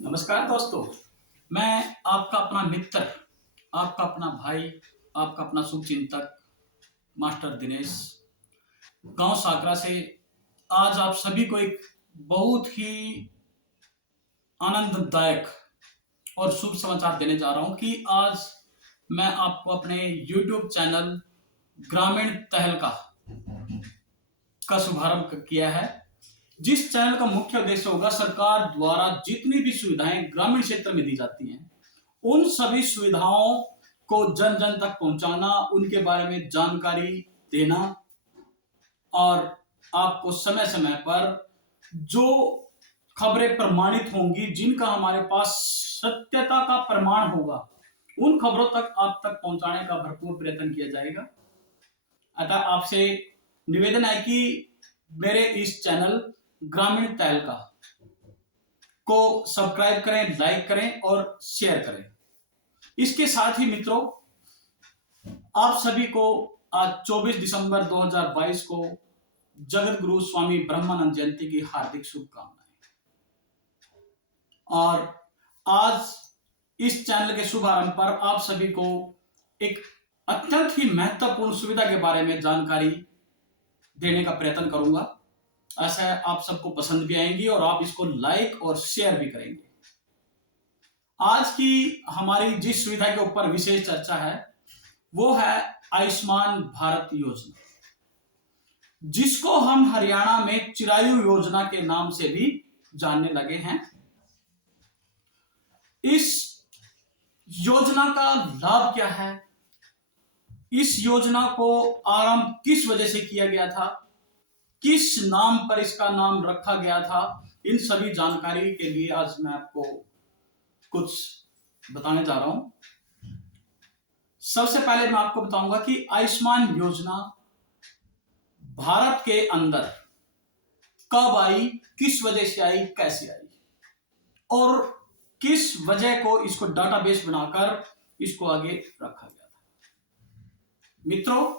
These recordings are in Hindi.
नमस्कार दोस्तों। मैं आपका अपना मित्र, आपका अपना भाई, आपका अपना शुभचिंतक मास्टर दिनेश, गांव साकरा से आज आप सभी को एक बहुत ही आनंददायक और शुभ समाचार देने जा रहा हूं कि आज मैं आपको अपने YouTube चैनल ग्रामीण तहलका का शुभारंभ किया है, जिस चैनल का मुख्य उद्देश्य होगा सरकार द्वारा जितनी भी सुविधाएं ग्रामीण क्षेत्र में दी जाती हैं उन सभी सुविधाओं को जन जन तक पहुंचाना, उनके बारे में जानकारी देना और आपको समय समय पर जो खबरें प्रमाणित होंगी, जिनका हमारे पास सत्यता का प्रमाण होगा, उन खबरों तक आप तक पहुंचाने का भरपूर प्रयत्न किया जाएगा। अतः आपसे निवेदन है कि मेरे इस चैनल ग्रामीण तहलका को सब्सक्राइब करें, लाइक करें और शेयर करें। इसके साथ ही मित्रों, आप सभी को आज 24 दिसंबर 2022 को जगत गुरु स्वामी ब्रह्मानंद जयंती की हार्दिक शुभकामनाएं। और आज इस चैनल के शुभारंभ पर आप सभी को एक अत्यंत ही महत्वपूर्ण सुविधा के बारे में जानकारी देने का प्रयत्न करूंगा। ऐसा है आप सबको पसंद भी आएंगी और आप इसको लाइक और शेयर भी करेंगे। आज की हमारी जिस सुविधा के ऊपर विशेष चर्चा है वो है आयुष्मान भारत योजना, जिसको हम हरियाणा में चिरायु योजना के नाम से भी जानने लगे हैं। इस योजना का लाभ क्या है, इस योजना को आरंभ किस वजह से किया गया था, किस नाम पर इसका नाम रखा गया था, इन सभी जानकारी के लिए आज मैं आपको कुछ बताने जा रहा हूं। सबसे पहले मैं आपको बताऊंगा कि आयुष्मान योजना भारत के अंदर कब आई, किस वजह से आई, कैसे आई और किस वजह को इसको डाटाबेस बनाकर इसको आगे रखा गया था। मित्रों,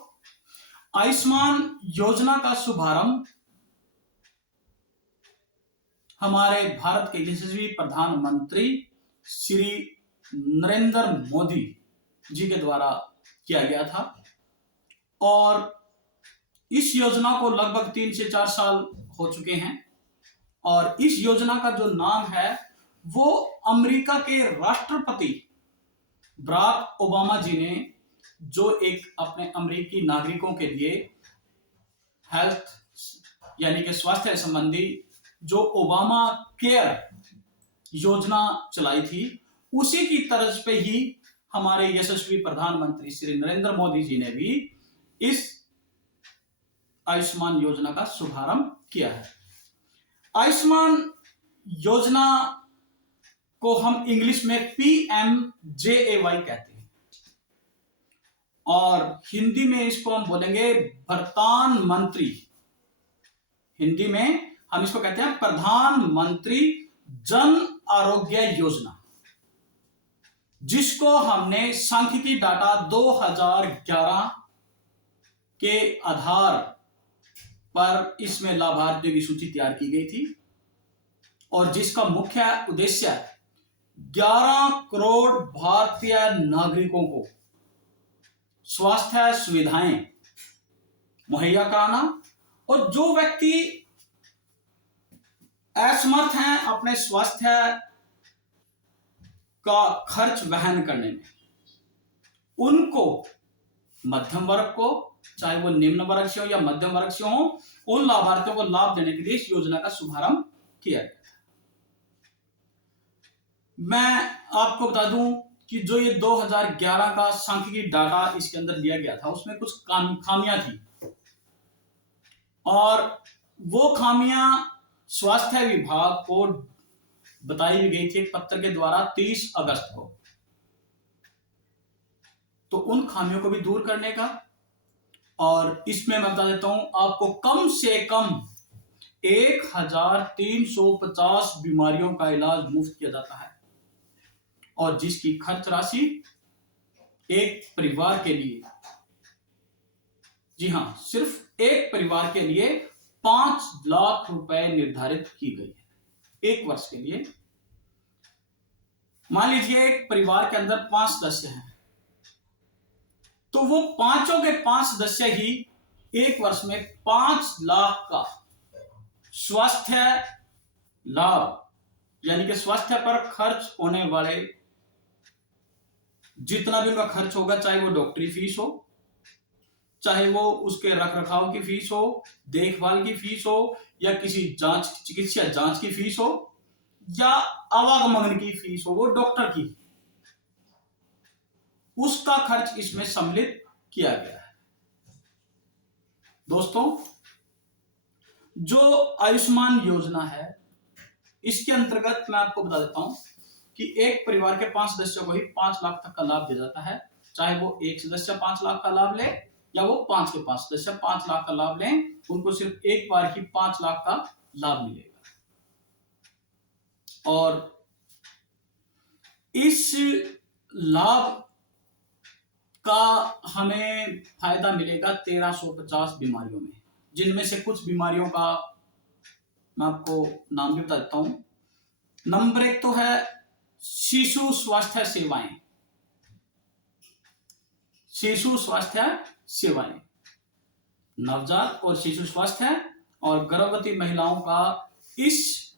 आयुष्मान योजना का शुभारंभ हमारे भारत के यशस्वी प्रधानमंत्री श्री नरेंद्र मोदी जी के द्वारा किया गया था और इस योजना को लगभग 3 से 4 साल हो चुके हैं। और इस योजना का जो नाम है वो अमेरिका के राष्ट्रपति बराक ओबामा जी ने जो एक अपने अमेरिकी नागरिकों के लिए हेल्थ यानी कि स्वास्थ्य संबंधी जो ओबामा केयर योजना चलाई थी, उसी की तर्ज पे ही हमारे यशस्वी प्रधानमंत्री श्री नरेंद्र मोदी जी ने भी इस आयुष्मान योजना का शुभारंभ किया है। आयुष्मान योजना को हम इंग्लिश में PMJAY कहते हैं और हिंदी में इसको हम बोलेंगे प्रधानमंत्री, हिंदी में हम इसको कहते हैं प्रधानमंत्री जन आरोग्य योजना, जिसको हमने सांख्यिकी डाटा 2011 के आधार पर इसमें लाभार्थियों की सूची तैयार की गई थी और जिसका मुख्य उद्देश्य 11 करोड़ भारतीय नागरिकों को स्वास्थ्य सुविधाएं मुहैया कराना और जो व्यक्ति असमर्थ हैं अपने स्वास्थ्य का खर्च वहन करने में, उनको, मध्यम वर्ग को, चाहे वो निम्न वर्ग से हो या मध्यम वर्ग से हो, उन लाभार्थियों को लाभ देने के लिए इस योजना का शुभारंभ किया गया था। मैं आपको बता दूं कि जो ये 2011 का सांख्यिकी डाटा इसके अंदर लिया गया था उसमें कुछ खामियां थी और वो खामियां स्वास्थ्य विभाग को बताई भी गई थी एक पत्र के द्वारा 30 अगस्त को। तो उन खामियों को भी दूर करने का, और इसमें मैं बता देता हूं आपको कम से कम 1350 बीमारियों का इलाज मुफ्त किया जाता है और जिसकी खर्च राशि एक परिवार के लिए, जी हां, सिर्फ एक परिवार के लिए 5 लाख रुपए निर्धारित की गई है एक वर्ष के लिए। मान लीजिए एक परिवार के अंदर 5 सदस्य हैं, तो वो पांचों के 5 सदस्य ही एक वर्ष में 5 लाख का स्वास्थ्य लाभ, यानी कि स्वास्थ्य पर खर्च होने वाले जितना भी उनका खर्च होगा, चाहे वो डॉक्टरी फीस हो, चाहे वो उसके रख रखाव की फीस हो, देखभाल की फीस हो, या किसी चिकित्सा जांच की फीस हो, या आवागमन की फीस हो, वो डॉक्टर की, उसका खर्च इसमें सम्मिलित किया गया है। दोस्तों, जो आयुष्मान योजना है, इसके अंतर्गत मैं आपको बता देता हूं कि एक परिवार के 5 सदस्यों को ही 5 लाख तक का लाभ दिया जाता है। चाहे वो एक सदस्य 5 लाख का लाभ ले, या वो 5 के 5 सदस्य 5 लाख का लाभ लें, उनको सिर्फ एक बार ही 5 लाख का लाभ मिलेगा। और इस लाभ का हमें फायदा मिलेगा 1350 बीमारियों में, जिनमें से कुछ बीमारियों का मैं आपको नाम भी बता देता हूं। नंबर 1 तो है शिशु स्वास्थ्य सेवाएं। शिशु स्वास्थ्य सेवाएं, नवजात और शिशु स्वास्थ्य और गर्भवती महिलाओं का इस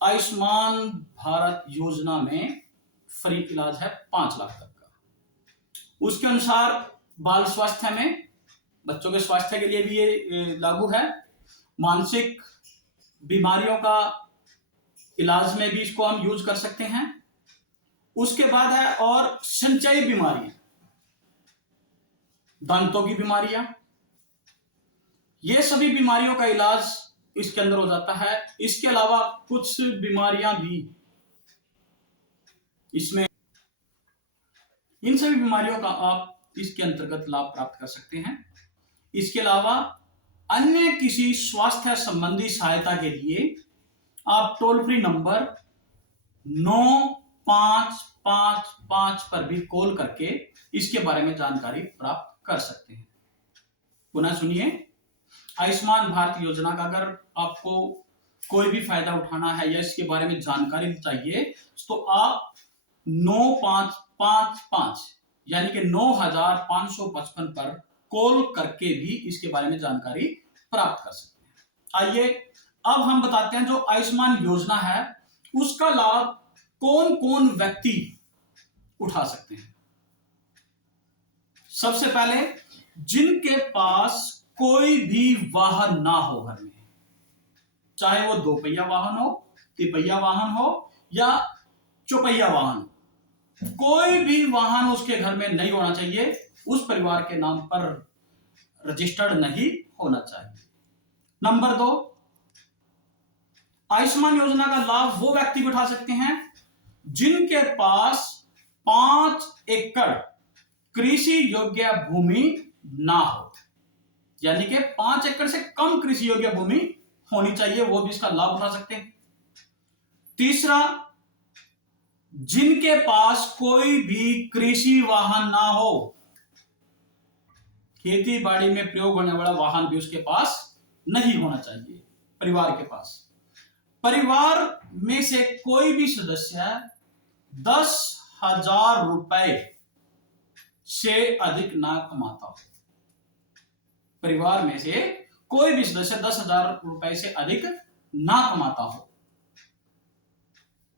आयुष्मान भारत योजना में फ्री इलाज है 5 लाख तक का। उसके अनुसार बाल स्वास्थ्य में, बच्चों के स्वास्थ्य के लिए भी ये लागू है। मानसिक बीमारियों का इलाज में भी इसको हम यूज कर सकते हैं। उसके बाद है और संचयी बीमारियां, दांतों की बीमारियां, ये सभी बीमारियों का इलाज इसके अंदर हो जाता है। इसके अलावा कुछ बीमारियां भी इसमें, इन सभी बीमारियों का आप इसके अंतर्गत लाभ प्राप्त कर सकते हैं। इसके अलावा अन्य किसी स्वास्थ्य संबंधी सहायता के लिए आप टोल फ्री नंबर 9555 पर भी कॉल करके इसके बारे में जानकारी प्राप्त कर सकते हैं। पुनः सुनिए, आयुष्मान भारत योजना का अगर आपको कोई भी फायदा उठाना है या इसके बारे में जानकारी चाहिए, तो आप 9555 यानी कि 9555 पर कॉल करके भी इसके बारे में जानकारी प्राप्त कर सकते हैं। आइए अब हम बताते हैं, जो आयुष्मान योजना है उसका लाभ कौन कौन व्यक्ति उठा सकते हैं। सबसे पहले, जिनके पास कोई भी वाहन ना हो घर में, चाहे वो 2 पहिया वाहन हो, 3 पहिया वाहन हो, या 4 पहिया वाहन, कोई भी वाहन उसके घर में नहीं होना चाहिए, उस परिवार के नाम पर रजिस्टर्ड नहीं होना चाहिए। नंबर 2, आयुष्मान योजना का लाभ वो व्यक्ति उठा सकते हैं जिनके पास 5 एकड़ कृषि योग्य भूमि ना हो, यानी कि 5 एकड़ से कम कृषि योग्य भूमि होनी चाहिए, वो भी इसका लाभ उठा सकते हैं। तीसरा, जिनके पास कोई भी कृषि वाहन ना हो, खेती बाड़ी में प्रयोग होने वाला वाहन भी उसके पास नहीं होना चाहिए परिवार के पास। परिवार में से कोई भी सदस्य 10,000 रुपए से अधिक ना कमाता हो, परिवार में से कोई भी सदस्य 10,000 रुपए से अधिक ना कमाता हो।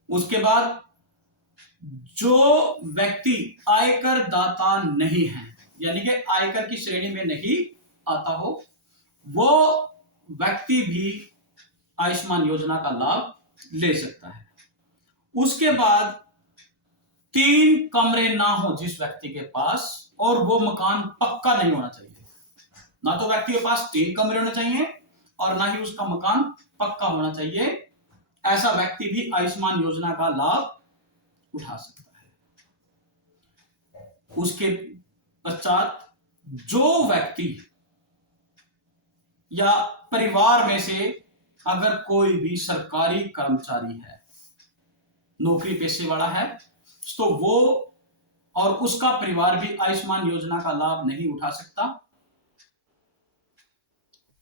उसके बाद, जो व्यक्ति आयकर दाता नहीं है, यानी कि आयकर की श्रेणी में नहीं आता हो, वो व्यक्ति भी आयुष्मान योजना का लाभ ले सकता है। उसके बाद, 3 कमरे ना हो जिस व्यक्ति के पास, और वो मकान पक्का नहीं होना चाहिए, ना तो व्यक्ति के पास 3 कमरे होने चाहिए और ना ही उसका मकान पक्का होना चाहिए, ऐसा व्यक्ति भी आयुष्मान योजना का लाभ उठा सकता है। उसके पश्चात, जो व्यक्ति या परिवार में से अगर कोई भी सरकारी कर्मचारी है, नौकरी पेशे वाला है, तो वो और उसका परिवार भी आयुष्मान योजना का लाभ नहीं उठा सकता।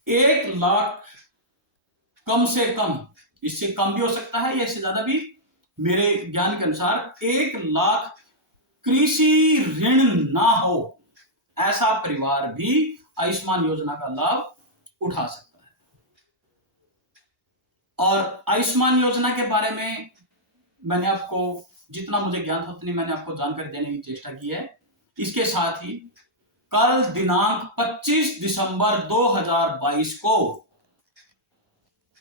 1 लाख कम से कम, इससे कम भी हो सकता है या इससे ज्यादा भी मेरे ज्ञान के अनुसार 1 लाख कृषि ऋण ना हो ऐसा परिवार भी आयुष्मान योजना का लाभ उठा सकता है। और आयुष्मान योजना के बारे में मैंने आपको जितना मुझे ज्ञान था उतनी मैंने आपको जानकारी देने की चेष्टा की है। इसके साथ ही कल दिनांक 25 दिसंबर 2022 को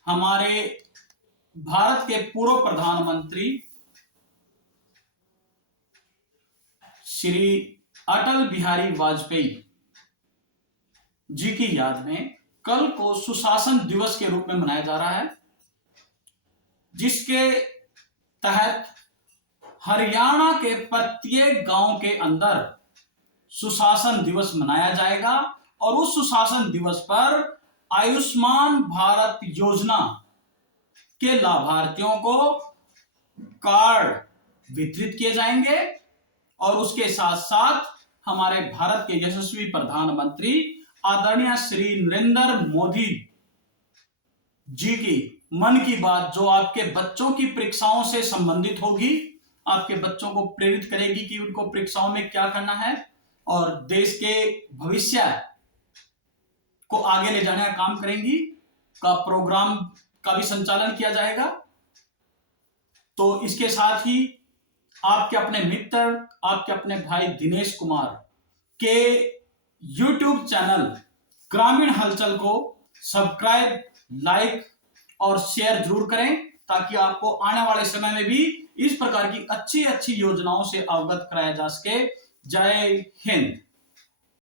हमारे भारत के पूर्व प्रधानमंत्री श्री अटल बिहारी वाजपेयी जी की याद में कल को सुशासन दिवस के रूप में मनाया जा रहा है, जिसके तहत हरियाणा के प्रत्येक गांव के अंदर सुशासन दिवस मनाया जाएगा और उस सुशासन दिवस पर आयुष्मान भारत योजना के लाभार्थियों को कार्ड वितरित किए जाएंगे और उसके साथ साथ हमारे भारत के यशस्वी प्रधानमंत्री आदरणीय श्री नरेंद्र मोदी जी की मन की बात, जो आपके बच्चों की परीक्षाओं से संबंधित होगी, आपके बच्चों को प्रेरित करेगी कि उनको परीक्षाओं में क्या करना है और देश के भविष्य को आगे ले जाने का काम करेंगी, का प्रोग्राम का भी संचालन किया जाएगा। तो इसके साथ ही आपके अपने मित्र, आपके अपने भाई दिनेश कुमार के YouTube चैनल ग्रामीण हलचल को सब्सक्राइब, लाइक और शेयर जरूर करें, ताकि आपको आने वाले समय में भी इस प्रकार की अच्छी अच्छी योजनाओं से अवगत कराया जा सके। जय हिंद।